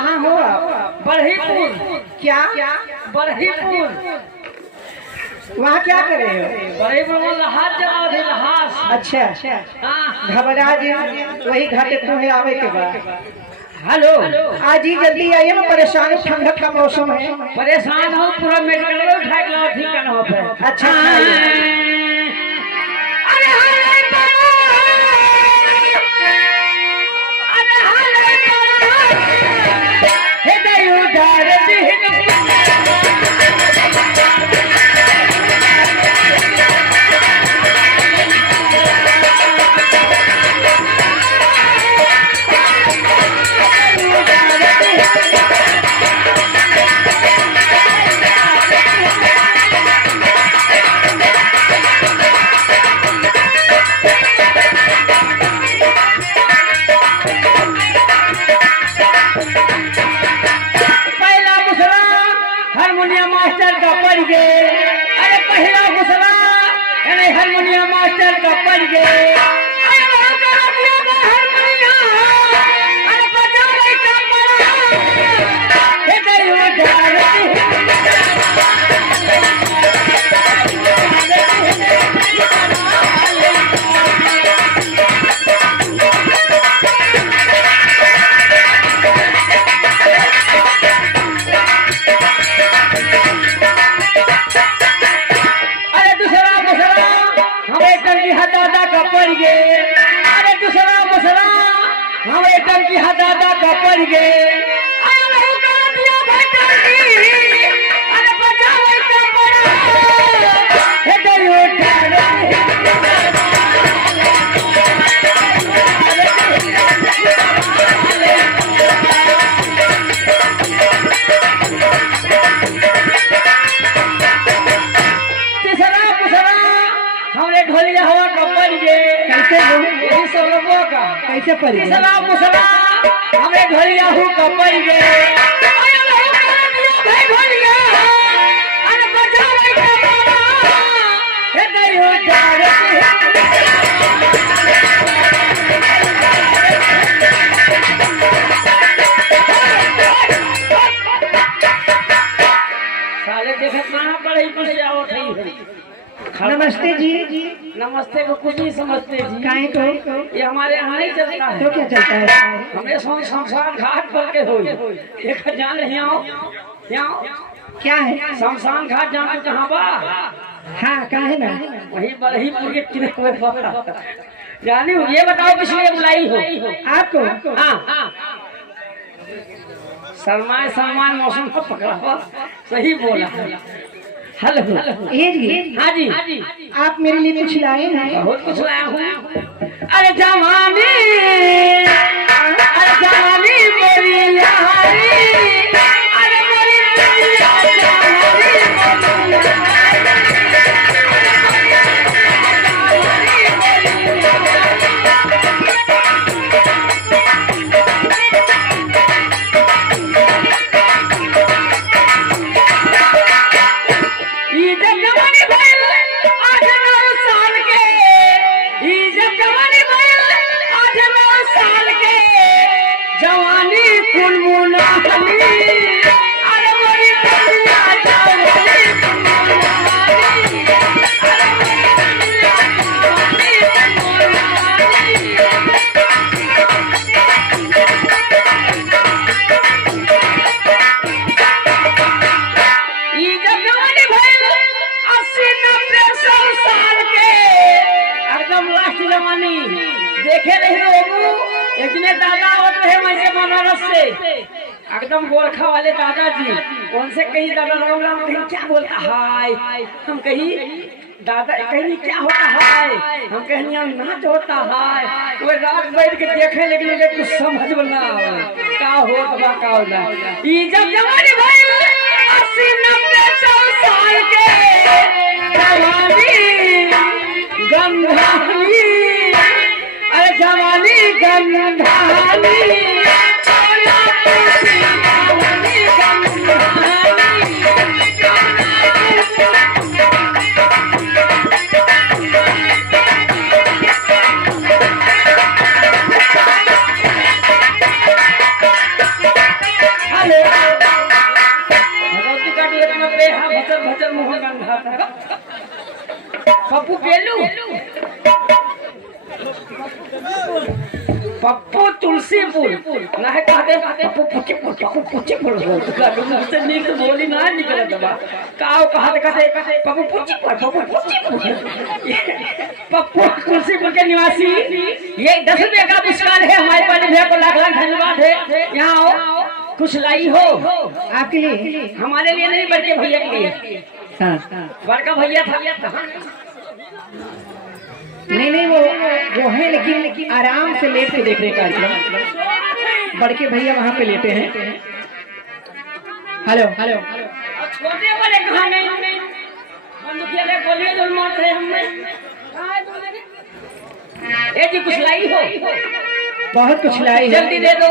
कहाँ हो आप? बरहीपुर। क्या? बरहीपुर। वहाँ क्या कर रहे हो? बरहीपुर में लहास जला थे, लहास। अच्छा, हाँ। घबरा जी वही घाटे तुम्हें आवे के बाद। हेलो। आज ही जल्दी आइए ना, परेशान ठंडक का मौसम है। परेशान हो, पूरा मेडिकल में उठा के लाओ, ठीक करना हो पे। अच्छा कैसे पड़ी? हमें ढोलिया हूँ कपई गे। साले देखे कहाँ पड़े कुछ जाओ नहीं। नमस्ते जी। नमस्ते को कुछ नहीं समझते जी। काहे को? ये हमारे यहाँ नहीं चलता है। तो क्या चलता है? हमने शमशान घाट पर के हो एक जान रही हो क्या है? शमशान घाट जान तो कहाँ बा? हाँ काहे ना? वही बरहीपुर के किनारे पर जानी हो। ये बताओ किस लिए बुलाई हो आपको? हाँ सलमान मौसम को पकड़ा हो, सही बोला। हेलो। ये जी। हाँ जी। आप मेरे लिए कुछ लाए हैं? बहुत कुछ लाया हूँ। अरे जवानी मेरी यारी, अरे मेरी देखे नहीं लोग इतने दादा होते हैं वैसे बनारस से एकदम गोरखा वाले दादाजी। उनसे कहीं दादा राम राम कहीं क्या बोलता हाय, हम कहीं दादा कहीं क्या होता है, हम कहीं नाच होता है। वो रात बैठ के देखे लेकिन कुछ समझ में ना आवे का होता का होला। ई जब जवानी भाई 80-90 साल के जवानी गंधानी, अरे जवानी गंधानी पप्पू तुलसीपुर ना है कहते पप्पू पुच्चीपुर मुझसे नीक तो बोली ना निकल दबा काओ कहते पप्पू पुच्चीपुर पप्पू तुलसीपुर के निवासी ये 10 रुपये का पुरस्कार है हमारे पास भैया को लाख लाख धन्यवाद है। यहाँ आओ कुछ लाई हो आपके लिए, हमारे लिए नहीं बल्कि भैया के लिए। बड़का भैया था नहीं वो है, लेकिन आराम से लेट के देख रहे कार्यक्रम। बड़के भैया वहाँ पे लेटे हैं। हेलो हेलो, छोटे बड़े कहाँ नहीं गोलियां जो मार रहे हमने ए जी कुछ लाई हो, बहुत कुछ लाई है। जल्दी दे दो।